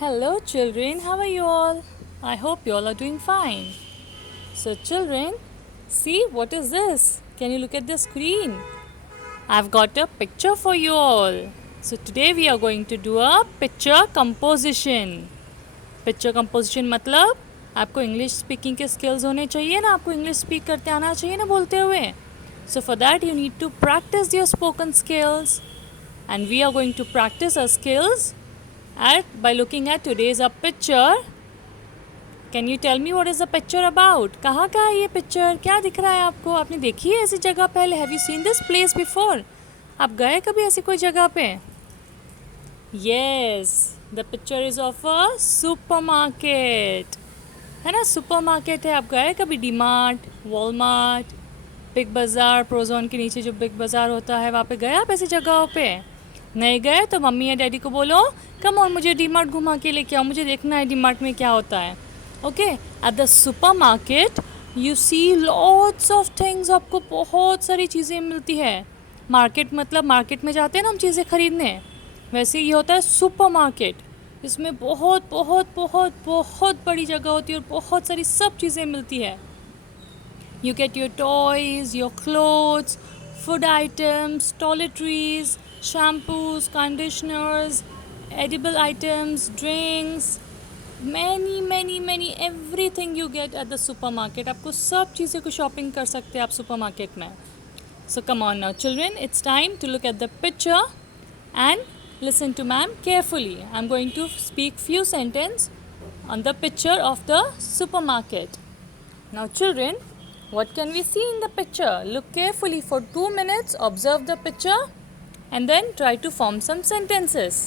Hello, children. How are you all? I hope you all are doing fine. So, children, see what is this? Can you look at the screen? I've got a picture for you all. So, today we are going to do a picture composition. Picture composition मतलब आपको English speaking के skills होने चाहिए ना, आपको English speak करते आना चाहिए ना बोलते हुए. So for that you need to practise your spoken skills and we are going to practise our skills by looking at today's picture. Can you tell me what is the picture about? कहाँ का है ये picture? क्या दिख रहा है आपको? आपने देखी है ऐसी जगह पहले? Have you seen this place before? आप गए कभी ऐसी कोई जगह पे? Yes, the picture is of a supermarket. है ना, सुपरमार्केट है. आप गए कभी डीमार्ट, वॉलमार्ट, बिग बाज़ार, प्रोजोन के नीचे जो बिग बाज़ार होता है वहाँ पे गए आप ऐसी जगहों पे? नहीं गए तो मम्मी या डैडी को बोलो कम और मुझे डीमार्ट घुमा के लेके आओ, मुझे देखना है डीमार्ट में क्या होता है. Okay, at the supermarket you see lots of things. आपको बहुत सारी चीज़ें मिलती है. मार्केट मतलब मार्केट में जाते हैं ना हम चीज़ें खरीदने, वैसे ये होता है सुपरमार्केट. इसमें बहुत बहुत बहुत बहुत बड़ी जगह होती है और बहुत सारी सब चीज़ें मिलती है. You get your toys, your clothes, food items, toiletries, shampoos, conditioners, edible items, drinks, many everything you get at the supermarket. आपको सब चीज़ें को शॉपिंग कर सकते हैं आप सुपरमार्केट में. So come on now children, it's time to look at the picture and listen to ma'am carefully. I'm going to speak few sentences on the picture of the supermarket. Now children, what can we see in the picture? Look carefully for 2 minutes, observe the picture and then try to form some sentences.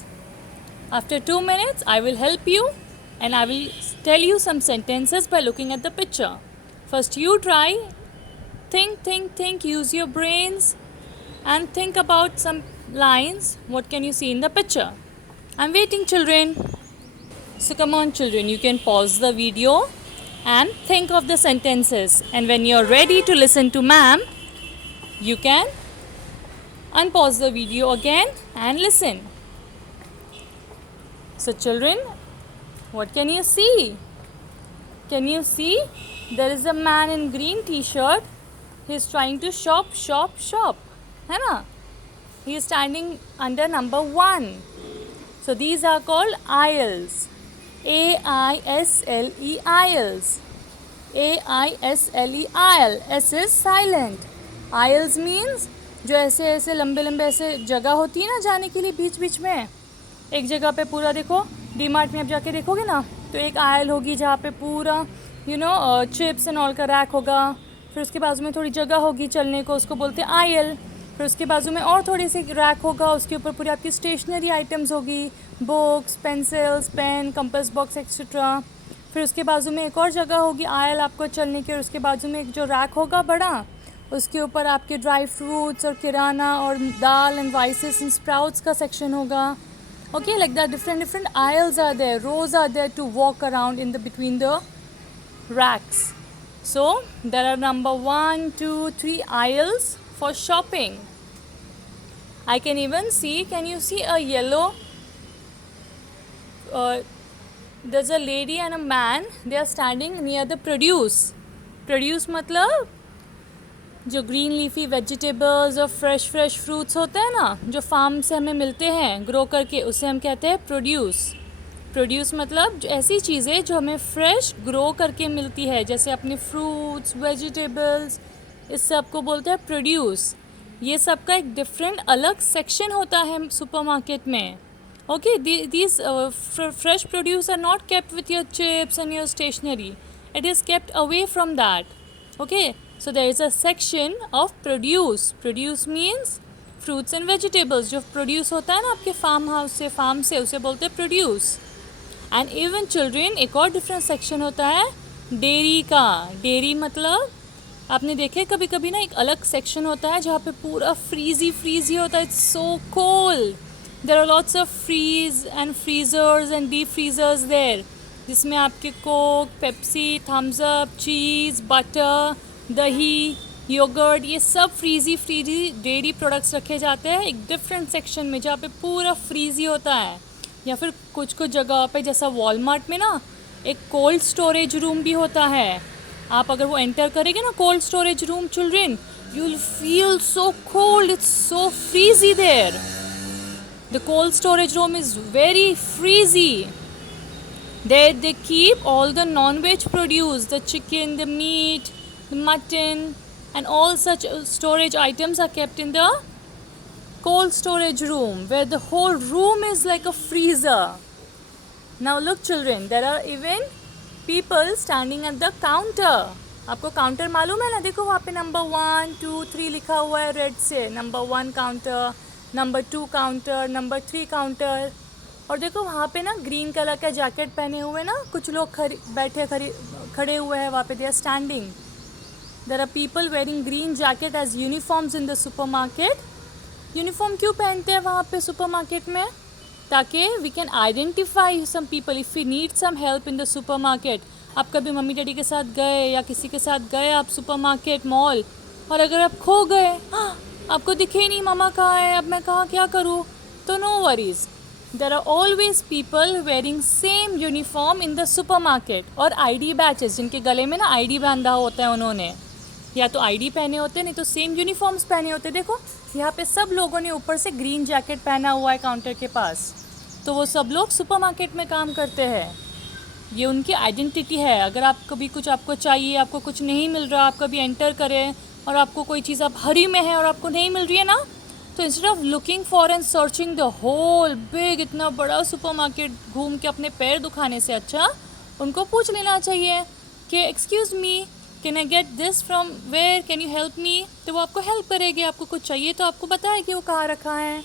After 2 minutes, I will help you and I will tell you some sentences by looking at the picture. First you try, think, use your brains and think about some lines. What can you see in the picture? I'm waiting children. So come on children, you can pause the video and think of the sentences, and when you're ready to listen to ma'am, you can unpause the video again and listen. So children, what can you see? Can you see there is a man in green t-shirt. He is trying to shop है ना. He is standing under number 1. So these are called aisles. AISLE aisles. AISLE aisle. S is silent. Aisles means जो ऐसे ऐसे लंबे लंबे ऐसे जगह होती है ना जाने के लिए बीच बीच में. एक जगह पे पूरा देखो, डीमार्ट में आप जाके देखोगे ना तो एक आयल होगी जहाँ पे पूरा चिप्स एंड ऑल का रैक होगा. फिर उसके बाजू में थोड़ी जगह होगी चलने को, उसको बोलते हैं आयल. फिर उसके बाजू में और थोड़ी सी रैक होगा, उसके ऊपर पूरी आपकी स्टेशनरी आइटम्स होगी, books, pencils, pen, compass box etcetera. फिर उसके बाजू में एक और जगह होगी आयल आपको चलने की, और उसके बाजू में एक जो रैक होगा बड़ा, उसके ऊपर आपके ड्राई फ्रूट्स और किराना और दाल एंड राइसेस एंड स्प्राउट्स का सेक्शन होगा. Okay, like that different aisles are there, rows are there to walk around in the between the racks. So there are number 1, 2, 3 aisles for shopping. I can even see, can you see a yellow, there's a lady and a man, they are standing near the produce मतलब जो green leafy vegetables और fresh fruits होते हैं ना जो farm से हमें मिलते हैं ग्रो करके, उसे हम कहते हैं प्रोड्यूस मतलब जो ऐसी चीज़ें जो हमें फ्रेश ग्रो करके मिलती है, जैसे अपने फ्रूट्स, वेजिटेबल्स, इस सब को बोलते हैं प्रोड्यूस. ये सब का एक डिफरेंट अलग सेक्शन होता है सुपरमार्केट में. Okay, these fresh produce are not kept with your chips and your stationery. It is kept away from that. Okay, so there is a section of produce means fruits and vegetables. जो produce होता है ना आपके farm से उसे बोलते हैं produce. and even children, एक और different section होता है डेयरी का. डेयरी मतलब आपने देखे कभी कभी ना एक अलग section होता है जहाँ पे पूरा फ्रीजी होता है. it's so cold. there are lots of freeze and freezers and deep freezers there, जिसमें आपके कोक, पेप्सी, थम्स अप, चीज़, बटर, दही, योगर्ट, ये सब फ्रीजी डेयरी प्रोडक्ट्स रखे जाते हैं एक डिफरेंट सेक्शन में जहाँ पे पूरा फ्रीजी होता है. या फिर कुछ कुछ जगह पे जैसा वॉलमार्ट में ना एक कोल्ड स्टोरेज रूम भी होता है। आप अगर वो एंटर करेंगे ना cold storage room children, you will feel so cold, it's so freezy there. The cold storage room is very freezy. There they keep all the non-veg produce, the chicken, the meat, the mutton, and all such storage items are kept in the cold storage room, where the whole room is like a freezer. Now look children, there are even people standing at the counter. आपको counter मालूम है ना? देखो वहाँ पे number 1, 2, 3 लिखा हुआ है रेड से। Number 1 counter, number 2 counter, number 3 counter. और देखो वहाँ पे ना ग्रीन कलर का जैकेट पहने हुए ना कुछ लोग खड़े हुए हैं वहाँ पे। They are standing. There are people wearing green jacket as uniforms in the supermarket. Uniform क्यों पहनते हैं वहाँ पे सुपरमार्केट में? ताकि we can identify some people if we need some help in the supermarket. आप कभी मम्मी डैडी के साथ गए या किसी के साथ गए आप सुपरमार्केट मॉल, और अगर आप खो गए, आपको दिखे ही नहीं मम्मा कहाँ है, अब मैं कहाँ क्या करूँ, तो no worries, there are always people wearing same uniform in the supermarket. और आईडी बैचेस, जिनके गले में ना आईडी बांधा होता है, उन्होंने या तो आईडी पहने होते हैं नहीं तो सेम यूनिफॉर्म्स पहने होते हैं। देखो यहाँ पे सब लोगों ने ऊपर से ग्रीन जैकेट पहना हुआ है काउंटर के पास, तो वो सब लोग सुपरमार्केट में काम करते हैं। ये उनकी आइडेंटिटी है। अगर आप कभी कुछ आपको चाहिए, आपको कुछ नहीं मिल रहा, आप कभी एंटर करें और आपको कोई चीज़ आप हरी में है और आपको नहीं मिल रही है ना, तो instead of looking for and searching the whole big इतना बड़ा सुपरमार्केट घूम के अपने पैर दुखाने से अच्छा उनको पूछ लेना चाहिए कि excuse me, can I get this from where, can you help me. तो वो आपको हेल्प करेगी। आपको कुछ चाहिए तो आपको बताएगी वो कहाँ रखा है।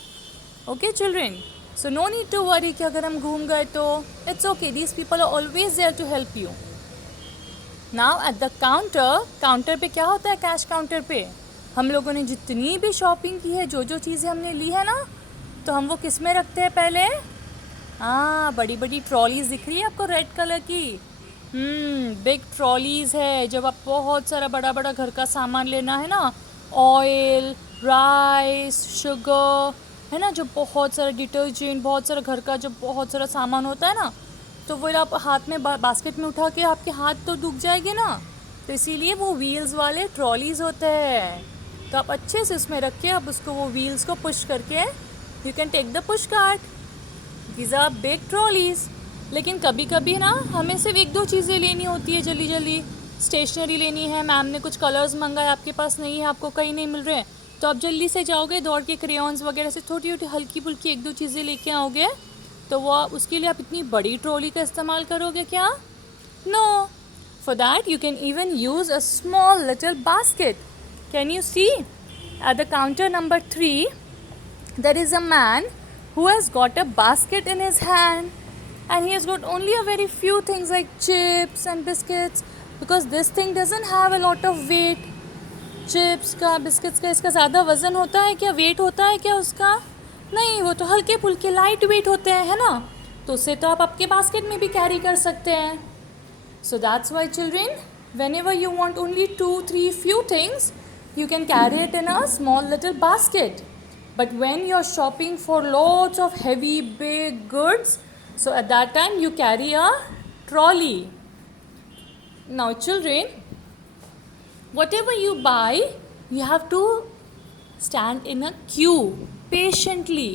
Okay children, so no need to worry कि अगर हम घूम गए तो it's okay, these people are always there to help you. Now at the counter पे क्या होता है? कैश काउंटर पे हम लोगों ने जितनी भी शॉपिंग की है, जो जो चीज़ें हमने ली है ना, तो हम वो किस में रखते हैं पहले? हाँ, बड़ी बड़ी ट्रॉलीज दिख रही है आपको रेड कलर की? बिग ट्रॉलीज है। जब आप बहुत सारा बड़ा बड़ा घर का सामान लेना है ना, ऑयल, राइस, शुगर, है ना, जो बहुत सारा डिटर्जेंट, बहुत सारा घर का जो बहुत सारा सामान होता है ना, तो वो आप हाथ में बास्केट में उठा के आपके हाथ तो दुख जाएंगे ना, तो इसीलिए वो व्हील्स वाले ट्रॉलीज होते हैं। तो आप अच्छे से उसमें रख के आप उसको वो व्हील्स को पुश करके you can take the push cart. These are big trolleys. लेकिन कभी कभी ना हमें सिर्फ 1-2 चीज़ें लेनी होती है जल्दी जल्दी। स्टेशनरी लेनी है, मैम ने कुछ कलर्स मंगाए, आपके पास नहीं है, आपको कहीं नहीं मिल रहे, तो आप जल्दी से जाओगे दौड़ के क्रेयॉन्स वगैरह से छोटी छोटी हल्की फुल्की 1-2 चीज़ें लेके आओगे, तो वो उसके लिए आप इतनी बड़ी ट्रॉली का इस्तेमाल करोगे क्या? No, for that you can even use a small little basket. Can you see at the counter number 3 there is a man who has got a basket in his hand, and he has got only a very few things like chips and biscuits, because this thing doesn't have a lot of weight. Chips का, biscuits का इसका ज़्यादा वज़न होता है क्या? Wait होता है क्या उसका? नहीं, वो तो हल्के फुल्के लाइट वेट होते हैं, है ना, तो उसे तो आप आपके बास्केट में भी कैरी कर सकते हैं। So that's why children, when ever you want only 2-3 few things, you can carry it in a small little basket. But when you're shopping for lots of heavy big goods, so at that time you carry a trolley. Now children, whatever you buy, you have to stand in a queue patiently.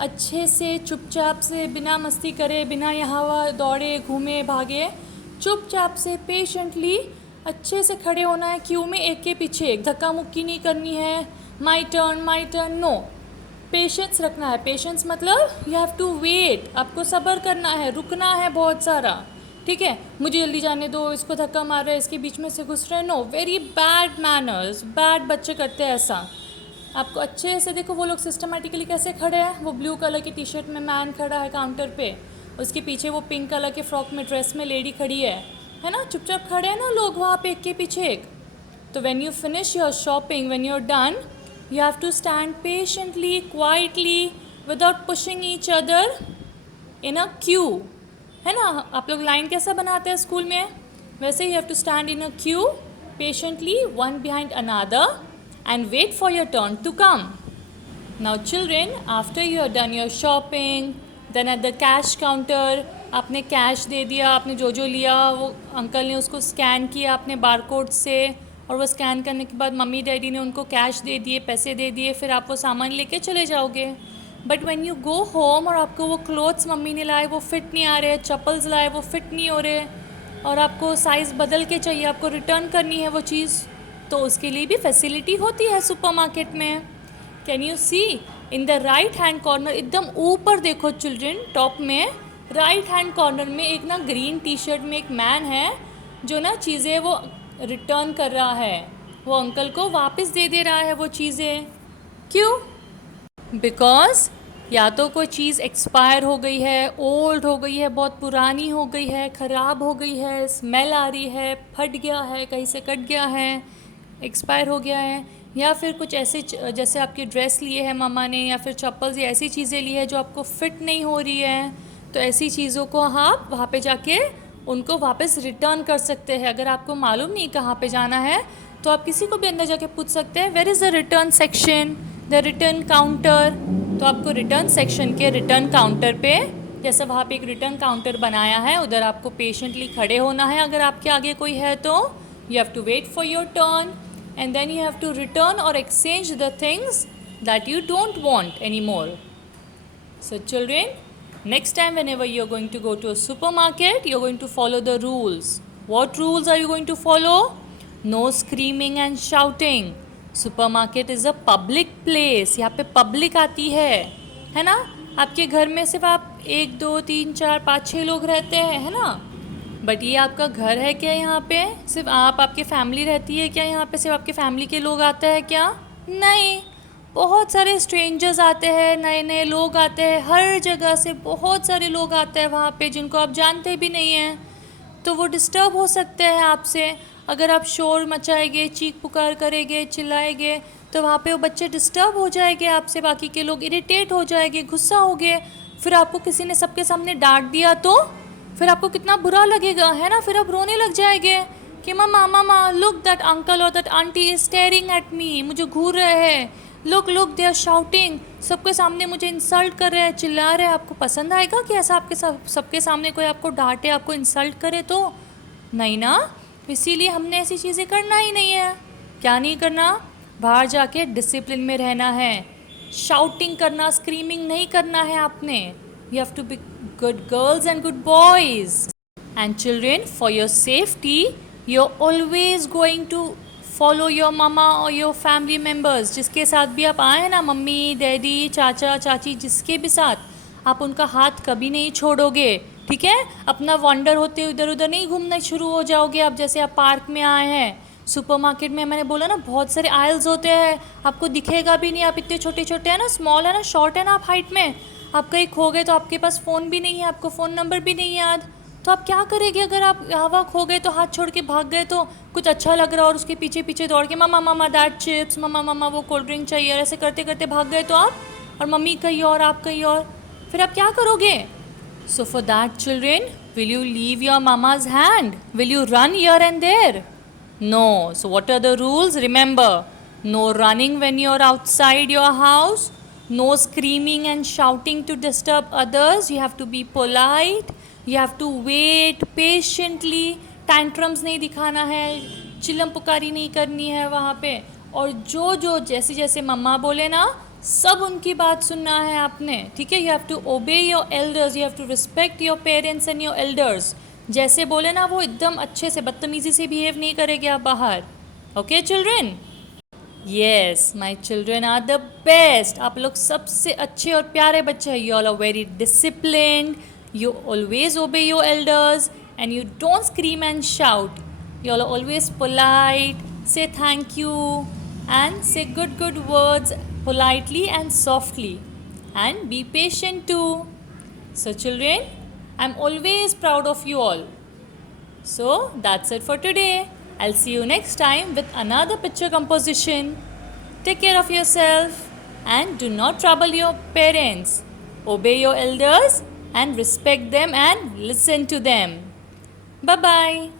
अच्छे से चुपचाप से, बिना मस्ती करे, बिना यहाँ दौड़े घूमे भागे, चुपचाप से पेशेंटली अच्छे से खड़े होना है क्यू में, एक के पीछे एक, धक्का मुक्की नहीं करनी है, माई टर्न, नो, पेशेंस रखना है। पेशेंस मतलब यू हैव टू वेट, आपको सब्र करना है, रुकना है बहुत सारा, ठीक है, मुझे जल्दी जाने दो, इसको धक्का मार रहा है, इसके बीच में से घुस रहे हैं, no, very bad manners, bad बच्चे करते हैं ऐसा। आपको अच्छे से देखो वो लोग सिस्टमेटिकली कैसे खड़े हैं। वो ब्लू कलर की टी शर्ट में मैन खड़ा है काउंटर पे, उसके पीछे वो पिंक कलर के फ्रॉक में ड्रेस में लेडी खड़ी है ना, चुपचाप खड़े हैं ना लोग वहाँ पे एक के पीछे एक। तो when you finish your shopping, when you are done, you have to stand patiently, quietly, without pushing each other in a queue, है ना। आप लोग लाइन कैसा बनाते हैं स्कूल में, वैसे you have to stand in a queue patiently, one behind another, and wait for your turn to come. Now children, after you have done your shopping, then at the cash counter आपने cash दे दिया, आपने जो लिया वो uncle ने उसको scan किया आपने बारकोड से, और वो स्कैन करने के बाद मम्मी डैडी ने उनको कैश दे दिए, पैसे दे दिए, फिर आप वो सामान लेके चले जाओगे। But when you go home और आपको वो क्लोथ्स मम्मी ने लाए वो फिट नहीं आ रहे, चप्पल्स लाए वो फिट नहीं हो रहे, और आपको साइज़ बदल के चाहिए, आपको रिटर्न करनी है वो चीज़, तो उसके लिए भी फैसिलिटी होती है सुपरमार्केट में। Can you see in the right hand corner, एकदम ऊपर देखो चिल्ड्रन, टॉप में राइट हैंड कॉर्नर में एक ना ग्रीन टी शर्ट में एक मैन है जो ना चीज़ें वो रिटर्न कर रहा है, वो अंकल को वापस दे रहा है वो चीज़ें। क्यों? बिकॉज या तो कोई चीज़ एक्सपायर हो गई है, ओल्ड हो गई है, बहुत पुरानी हो गई है, ख़राब हो गई है, स्मेल आ रही है, फट गया है, कहीं से कट गया है, एक्सपायर हो गया है, या फिर कुछ ऐसे जैसे आपकी ड्रेस लिए है मामा ने, या फिर चप्पल्स या ऐसी चीज़ें ली है जो आपको फिट नहीं हो रही है, तो ऐसी चीज़ों को आप वहाँ पे जाके उनको वापस रिटर्न कर सकते हैं। अगर आपको मालूम नहीं कहाँ पे जाना है तो आप किसी को भी अंदर जाके पूछ सकते हैं, where is the return section, the return counter. तो आपको रिटर्न सेक्शन के रिटर्न काउंटर पे, जैसे वहाँ पे एक रिटर्न काउंटर बनाया है, उधर आपको पेशेंटली खड़े होना है। अगर आपके आगे कोई है तो you have to wait for your turn and then you have to return or exchange the things that you don't want anymore. So children, next time whenever you're going to go to a supermarket, you're going to follow the rules. What rules are you going to follow? No screaming and shouting. Supermarket is a public place. यहाँ पे public आती है ना? आपके घर में सिर्फ आप 1 2 3 4 5 6 लोग रहते हैं, है ना? बट ये आपका घर है क्या? यहाँ पे सिर्फ आप, आपकी फैमिली रहती है क्या? यहाँ पे सिर्फ आपके फैमिली के लोग आते हैं क्या? नहीं, बहुत सारे स्ट्रेंजर्स आते हैं, नए नए लोग आते हैं, हर जगह से बहुत सारे लोग आते हैं वहाँ पे जिनको आप जानते भी नहीं हैं, तो वो डिस्टर्ब हो सकते हैं आपसे। अगर आप शोर मचाएंगे, चीख पुकार करेंगे, चिल्लाएंगे, तो वहाँ पे वो बच्चे डिस्टर्ब हो जाएंगे आपसे, बाकी के लोग इरिटेट हो जाएंगे, गुस्सा होगे, फिर आपको किसी ने सबके सामने डांट दिया तो फिर आपको कितना बुरा लगेगा, है ना? फिर आप रोने लग जाएंगे कि mama mama look that uncle और that aunty is staring at me, मुझे घूर रहे हैं, look look they are shouting, सबके सामने मुझे इंसल्ट कर रहे हैं, चिल्ला रहे हैं। आपको पसंद आएगा कि ऐसा आपके सबके सामने कोई आपको डांटे, आपको इंसल्ट करे? तो नहीं ना, इसीलिए हमने ऐसी चीज़ें करना ही नहीं है। क्या नहीं करना? बाहर जाके डिसिप्लिन में रहना है, शाउटिंग करना, स्क्रीमिंग नहीं करना है आपने। You have to be good girls and good boys. And children, for your safety, you're always going to follow your mama or your family members. जिसके साथ भी आप आए ना, मम्मी डैडी चाचा चाची, जिसके भी साथ, आप उनका हाथ कभी नहीं छोड़ोगे, ठीक है? अपना वॉन्डर होते इधर उधर नहीं घूमना शुरू हो जाओगे। आप जैसे आप पार्क में आए हैं, सुपरमार्केट में, मैंने बोला ना बहुत सारे आयल्स होते हैं, आपको दिखेगा भी नहीं, आप इतने छोटे छोटे हैं ना, स्मॉल है ना, शॉर्ट है ना आप हाइट में, आप कहीं खो गए तो आपके पास फ़ोन भी नहीं है, आपको फ़ोन नंबर भी नहीं याद, तो आप क्या करेंगे? अगर आप यहाँ खो गए तो, हाथ छोड़ के भाग गए तो, कुछ अच्छा लग रहा और उसके पीछे पीछे दौड़ के मामा मामा दैट चिप्स, मामा मामा वो कोल्ड ड्रिंक चाहिए, ऐसे करते करते भाग गए तो आप, और मम्मी कहीं और आप कहीं और, फिर आप क्या करोगे? So for that children, will you leave your mama's hand? Will you run here and there? No. So what are the rules? Remember, no running when you're outside your house, no screaming and shouting to disturb others, you have to be polite, you have to wait patiently, tantrums नहीं दिखाना है, चिल्लम पुकारी नहीं करनी है वहाँ पे, और जो जैसे जैसे मम्मा बोले ना, सब उनकी बात सुनना है आपने, ठीक है? You have to obey your elders, you have to respect your parents and your elders. जैसे बोले ना वो एकदम अच्छे से, बदतमीज़ी से बिहेव नहीं करेंगे आप बाहर। Okay children? Yes, my children are the best. आप लोग सबसे अच्छे और प्यारे बच्चे हैं। You all are very disciplined, you always obey your elders and you don't scream and shout, you all are always polite, say thank you and say good words politely and softly, and be patient too. So children, I'm always proud of you all. So that's it for today. I'll see you next time with another picture composition. Take care of yourself and do not trouble your parents. Obey your elders and respect them and listen to them. Bye bye.